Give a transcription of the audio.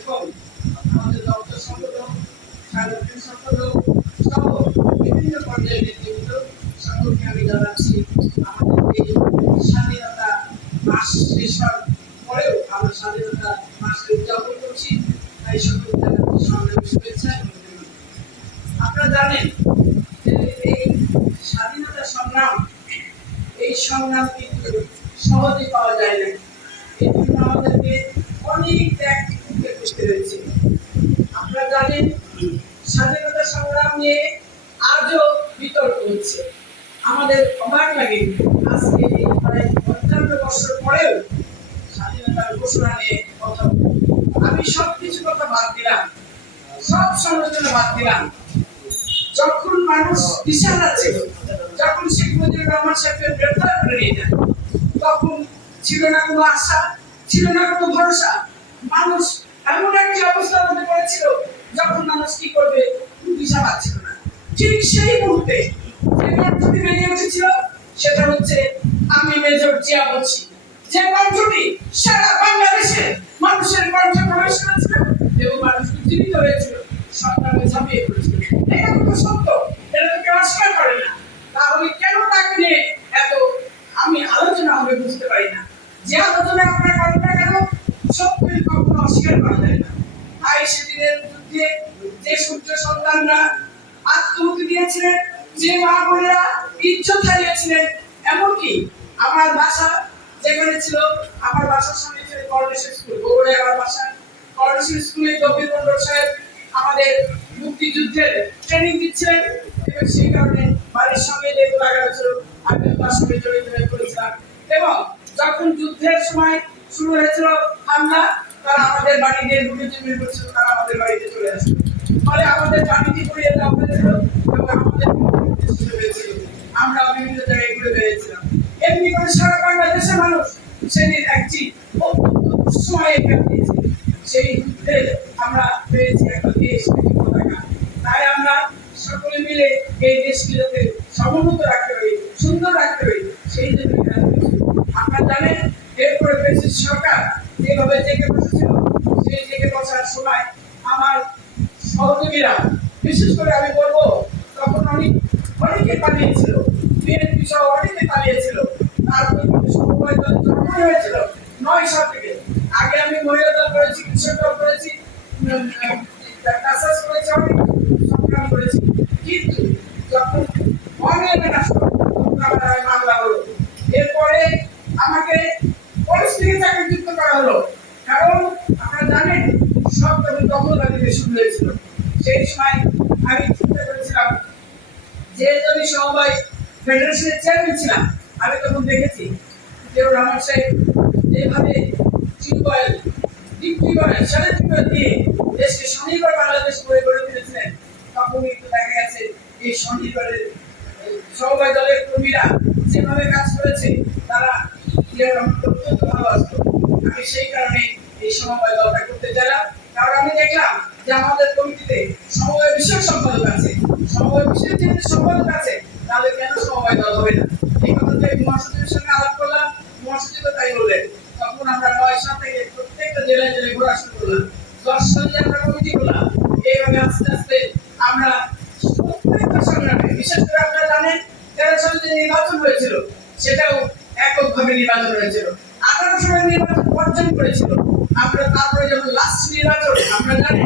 এবং আমাদের দপ্তর সম্পাদক, সাংগঠনিক সম্পাদক সহ বিভিন্ন পর্যায়ের নেতৃবৃন্দ সকলকে আমি জানাচ্ছি আমাদের এই স্বাধীনতা মাস শেষ হওয়ার পরেও আমরা স্বাধীনতা মাসকে উদযাপন করছি। তাই সকলকে জানাচ্ছি সংগ্রামী শুভেচ্ছা। আপনারা জানেন যে এই স্বাধীনতা সংগ্রাম, এই সংগ্রাম কিন্তু সহজে পাওয়া যায় না। এই জন্য আমাদেরকে অনেক ত্যাগ করতে হয়েছে। আপনারা জানেন স্বাধীনতা সংগ্রাম নিয়ে আজও বিতর্ক হচ্ছে। আমাদের অবাক লাগে আজকে এই প্রায় ৫৫ বছর পরেও স্বাধীনতার ঘোষণা নিয়ে কথা বলি। আমি সবকিছু কথা বাদ দিলাম, সব সমালোচনা বাদ দিলাম। যখন মানুষ দিশাহারা ছিল, যখন শেখ মুজিবুর রহমান সাহেবকে গ্রেফতার করে নিয়ে যায়, তখন ছিল না কোনো আশা, ছিল না কোনো ভরসা। মানুষ এমন একটি অবস্থার মধ্যে পড়েছিল যখন মানুষ কি করবে দিশা পাচ্ছিল না। ঠিক সেই মুহূর্তে যে কণ্ঠটি বেরিয়ে উঠেছিল সেটা হচ্ছে আমি মেজর জিয়া বলছি, যে কণ্ঠটি সারা বাংলাদেশে মানুষের কণ্ঠে প্রবেশ করেছিল এবং মানুষ জীবিত হয়েছিল, সংগ্রামে ঝাঁপিয়ে পড়েছিল। এটা তো সত্য, এটা তো কেউ অস্বীকার করে না। তাহলে কেন তাকে নিয়ে এত আমি আলোচনা হবে বুঝতে পারি না। যে আলোচনা আপনারা করেন না কেন, সত্যের কখনো অস্বীকার করা যায় না। তাই সেদিনের যুদ্ধে যে সূর্য সন্তানরা আত্মহুতি দিয়েছিলেন, যে মা বোনেরা ইজ্জত হারিয়েছিলেন, এমনকি আমার বাসা যেখানে ছিল, আমার বাসার সামনে ছিল করোনেশন স্কুল, বগুড়ায় আমার বাসা। করোনেশন স্কুলে কবির মন্ডল সাহেব আমাদের মুক্তিযুদ্ধের ট্রেনিং দিচ্ছিলেন এবং সেই কারণে বাড়ির সঙ্গে লেগে লাগানো ছিল। আমি তার সঙ্গে জড়িত হয়ে পড়েছিলাম এবং যখন যুদ্ধের সময় শুরু হয়েছিল হামলা, তারা আমাদের বাড়িতে লুটোচুরি করছিল, তারা আমাদের বাড়িতে চলে আসছিল। ফলে আমাদের বাড়িটি পুড়িয়ে দেওয়া হয়েছিল এবং আমাদের হয়েছিল। আমরা বিভিন্ন জায়গায় ঘুরে বেড়িয়েছিলাম। এমনি করে সারা বাংলাদেশের মানুষ সেদিন একটি সময়ে কাটিয়েছে। সেই যুদ্ধে আমরা পেয়েছি একটা দেশ, পতাকা। তাই আমরা সকলে মিলে এই দেশকে যাতে সমুন্নত রাখতে পারি, সুন্দর রাখতে পারি, সেই জন্য আপনারা জানেন এরপরে পেয়েছি সরকার যেভাবে জেগে বসেছিল। সেই জেগে বসার সময় আমার সহযোগীরা, বিশেষ করে আমি বলবো, তখন অনেকে পালিয়েছিল, বিএনপি সহ অনেকে পালিয়েছিল। তারপরে কিন্তু সমবায় দল জন্ম হয়েছিল ৯ সাল থেকে। আগে আমি মহিলা দল করেছি, কৃষক দল করেছি, কাসাস করেছি, অনেক সংগ্রাম করেছি। কিন্তু যখন অনিয়মের রাষ্ট্র মামলা হলো, এরপরে আমাকে পুলিশ থেকে চাকরিচ্যুত করা হলো। কারণ আপনারা জানেন সব তখন দখলদারিতে শুরু হয়েছিল। সেই সময় আমি চিন্তা করেছিলাম যে আমি সমবায় ফেডারেশনের চেয়ারম্যান ছিলাম, আমি তখন দেখেছি জিয়াউর রহমান সাহেব যেভাবে টিউবওয়েল, ডিপ টিউবওয়েল, সাড়ে টিউবওয়েল দিয়ে দেশকে স্বনির্ভর বাংলাদেশ করে গড়ে তুলেছিলেন। তখন কিন্তু দেখা গেছে এই স্বনির্ভরের সমবায় দলের কর্মীরা যেভাবে কাজ করেছে, তারা জিয়াউর রহমানকে অত্যন্ত ভালোবাসতো। আমি সেই কারণে এই সমবায় দলটা করতে চাইলাম। কারণ আমি দেখলাম যে আমাদের কমিটিতে সমবায় বিষয়ক সম্পাদক আছে, সমবায় বিষয়ক যেহেতু সম্পাদক আছে, তাহলে কেন সমবায় দল হবে না? এই কথাটা মহাসচিবের সঙ্গে আলাপ করলাম, মহাসচিবও তাই বললেন। তখন আমরা ৯ সাল থেকে প্রত্যেকটা জেলায় জেলায় ঘোরা শুরু করলাম। ১০ সালে আমরা কমিটি করলাম। এইভাবে আস্তে আস্তে আমরা প্রত্যেকটা সংগ্রামে, বিশেষ করে আপনারা জানেন ১৩ সালে যে নির্বাচন হয়েছিল সেটাও এককভাবে নির্বাচন হয়েছিল। ১৮ সালে নির্বাচন অর্জন করেছিল আমরা। তারপরে যখন লাস্ট নির্বাচন, আমরা জানি